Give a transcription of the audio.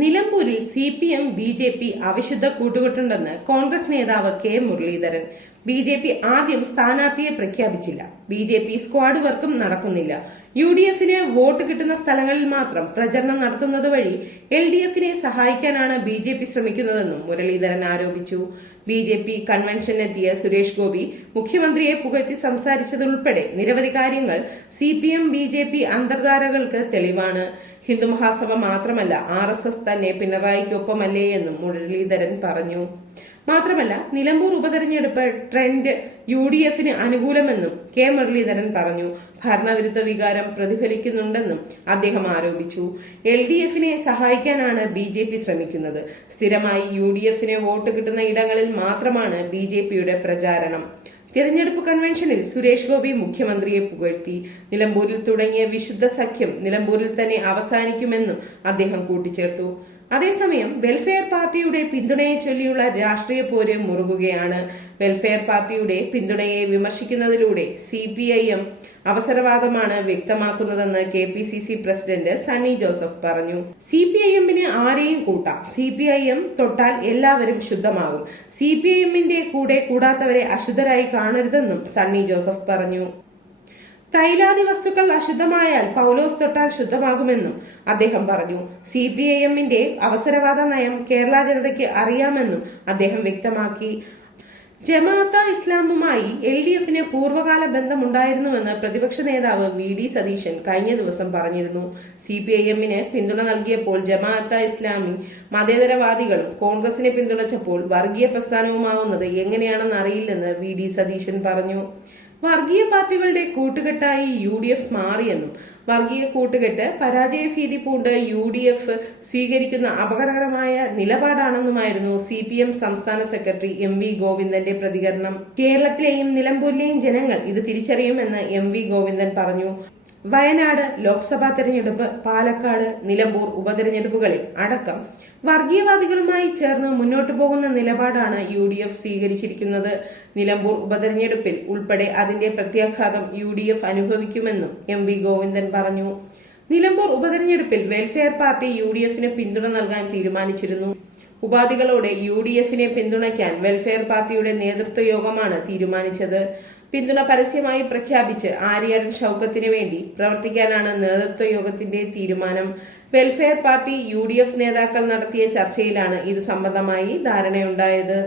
നിലമ്പൂരിൽ C P M B J P അവിശുദ്ധ കൂട്ടുകെട്ടുണ്ടെന്ന് കോൺഗ്രസ് നേതാവ് K Muraleedharan. B J P ആദ്യം സ്ഥാനാർത്ഥിയെ പ്രഖ്യാപിച്ചില്ല. ബി ജെ പി സ്ക്വാഡ് വർക്കും നടക്കുന്നില്ല. യു ഡി എഫിന് വോട്ട് കിട്ടുന്ന സ്ഥലങ്ങളിൽ മാത്രം പ്രചരണം നടത്തുന്നത് വഴി എൽ ഡി എഫിനെ സഹായിക്കാനാണ് ബി ജെ പി ശ്രമിക്കുന്നതെന്നും മുരളീധരൻ ആരോപിച്ചു. ബി ജെ പി കൺവെൻഷനെത്തിയ സുരേഷ് ഗോപി മുഖ്യമന്ത്രിയെ പുകഴ്ത്തി സംസാരിച്ചതുൾപ്പെടെ നിരവധി കാര്യങ്ങൾ C P M B J P അന്തർധാരകൾക്ക് തെളിവാണ്. ഹിന്ദു മഹാസഭ മാത്രമല്ല ആർ എസ് എസ് തന്നെ പിണറായിക്കൊപ്പമല്ലേ എന്നും മുരളീധരൻ പറഞ്ഞു. മാത്രമല്ല നിലമ്പൂർ ഉപതെരഞ്ഞെടുപ്പ് ട്രെൻഡ് യു ഡി എഫിന് അനുകൂലമെന്നും കെ മുരളീധരൻ പറഞ്ഞു. ഭരണവിരുദ്ധ വികാരം പ്രതിഫലിക്കുന്നുണ്ടെന്നും അദ്ദേഹം ആരോപിച്ചു. എൽ ഡി എഫിനെ സഹായിക്കാനാണ് ബി ജെ പി ശ്രമിക്കുന്നത്. സ്ഥിരമായി യു ഡി എഫിന് വോട്ട് കിട്ടുന്ന ഇടങ്ങളിൽ മാത്രമാണ് ബി ജെ പിയുടെ പ്രചാരണം. തിരഞ്ഞെടുപ്പ് കൺവെൻഷനിൽ സുരേഷ് ഗോപി മുഖ്യമന്ത്രിയെ പുകഴ്ത്തി. നിലമ്പൂരിൽ തുടങ്ങിയ വിശുദ്ധ സഖ്യം നിലമ്പൂരിൽ തന്നെ അവസാനിക്കുമെന്നും അദ്ദേഹം കൂട്ടിച്ചേർത്തു. അതേസമയം വെൽഫെയർ പാർട്ടിയുടെ പിന്തുണയെ ചൊല്ലിയുള്ള രാഷ്ട്രീയ പോര് മുറുകുകയാണ്. വെൽഫെയർ പാർട്ടിയുടെ പിന്തുണയെ വിമർശിക്കുന്നതിലൂടെ സി പി ഐ എം അവസരവാദമാണ് വ്യക്തമാക്കുന്നതെന്ന് K P C C president Sunny Joseph പറഞ്ഞു. സി പി ഐ എമ്മിന് ആരെയും കൂട്ടാം. സി പി ഐ എം തൊട്ടാൽ എല്ലാവരും ശുദ്ധമാകും. സി പി ഐ എമ്മിന്റെ കൂടെ കൂടാത്തവരെ അശുദ്ധരായി കാണരുതെന്നും സണ്ണി ജോസഫ് പറഞ്ഞു. തൈലാദി വസ്തുക്കൾ അശുദ്ധമായാൽ പൗലോസ് തൊട്ടാൽ ശുദ്ധമാകുമെന്നും അദ്ദേഹം പറഞ്ഞു. സി പി ഐ എമ്മിന്റെ അവസരവാദ നയം കേരള ജനതയ്ക്ക് അറിയാമെന്നും അദ്ദേഹം വ്യക്തമാക്കി. ജമാഅത്ത ഇസ്ലാമുമായി എൽ ഡി എഫിന് പൂർവകാല ബന്ധമുണ്ടായിരുന്നുവെന്ന് പ്രതിപക്ഷ നേതാവ് വി ഡി സതീശൻ കഴിഞ്ഞ ദിവസം പറഞ്ഞിരുന്നു. സി പി ഐ എമ്മിന് പിന്തുണ നൽകിയപ്പോൾ ജമാഅത്ത ഇസ്ലാമി മതേതരവാദികളും കോൺഗ്രസിനെ പിന്തുണച്ചപ്പോൾ വർഗീയ പ്രസ്ഥാനവുമാവുന്നത് എങ്ങനെയാണെന്ന് അറിയില്ലെന്ന് വി ഡി സതീശൻ പറഞ്ഞു. വർഗീയ പാർട്ടികളുടെ കൂട്ടുകെട്ടായി യു ഡി എഫ് മാറിയെന്നും വർഗീയ കൂട്ടുകെട്ട് പരാജയ ഭീതി പൂണ്ട് യു ഡി എഫ് സ്വീകരിക്കുന്ന അപകടകരമായ നിലപാടാണെന്നുമായിരുന്നു സി പി എം സംസ്ഥാന സെക്രട്ടറി എം വി ഗോവിന്ദന്റെ പ്രതികരണം. കേരളത്തിലെയും നിലമ്പൂരിലെയും ജനങ്ങൾ ഇത് തിരിച്ചറിയുമെന്ന് എം വി ഗോവിന്ദൻ പറഞ്ഞു. വയനാട് ലോക്സഭാ തെരഞ്ഞെടുപ്പ് പാലക്കാട് നിലമ്പൂർ ഉപതെരഞ്ഞെടുപ്പുകളിൽ അടക്കം വർഗീയവാദികളുമായി ചേർന്ന് മുന്നോട്ടു പോകുന്ന നിലപാടാണ് യു ഡി എഫ് സ്വീകരിച്ചിരിക്കുന്നത്. നിലമ്പൂർ ഉപതെരഞ്ഞെടുപ്പിൽ ഉൾപ്പെടെ അതിന്റെ പ്രത്യാഘാതം യു ഡി എഫ് അനുഭവിക്കുമെന്നും എം വി ഗോവിന്ദൻ പറഞ്ഞു. നിലമ്പൂർ ഉപതെരഞ്ഞെടുപ്പിൽ വെൽഫെയർ പാർട്ടി യു ഡി എഫിന് പിന്തുണ നൽകാൻ തീരുമാനിച്ചിരുന്നു. ഉപാധികളോടെ യു ഡി എഫിനെ പിന്തുണയ്ക്കാൻ വെൽഫെയർ പാർട്ടിയുടെ നേതൃത്വ യോഗമാണ് തീരുമാനിച്ചത്. പിന്തുണ പരസ്യമായി പ്രഖ്യാപിച്ച് ആര്യാടൻ ഷൌക്കത്തിന് വേണ്ടി പ്രവർത്തിക്കാനാണ് നേതൃത്വ യോഗത്തിന്റെ തീരുമാനം. വെൽഫെയർ പാർട്ടി യു നേതാക്കൾ നടത്തിയ ചർച്ചയിലാണ് ഇത് സംബന്ധമായി ധാരണയുണ്ടായത്.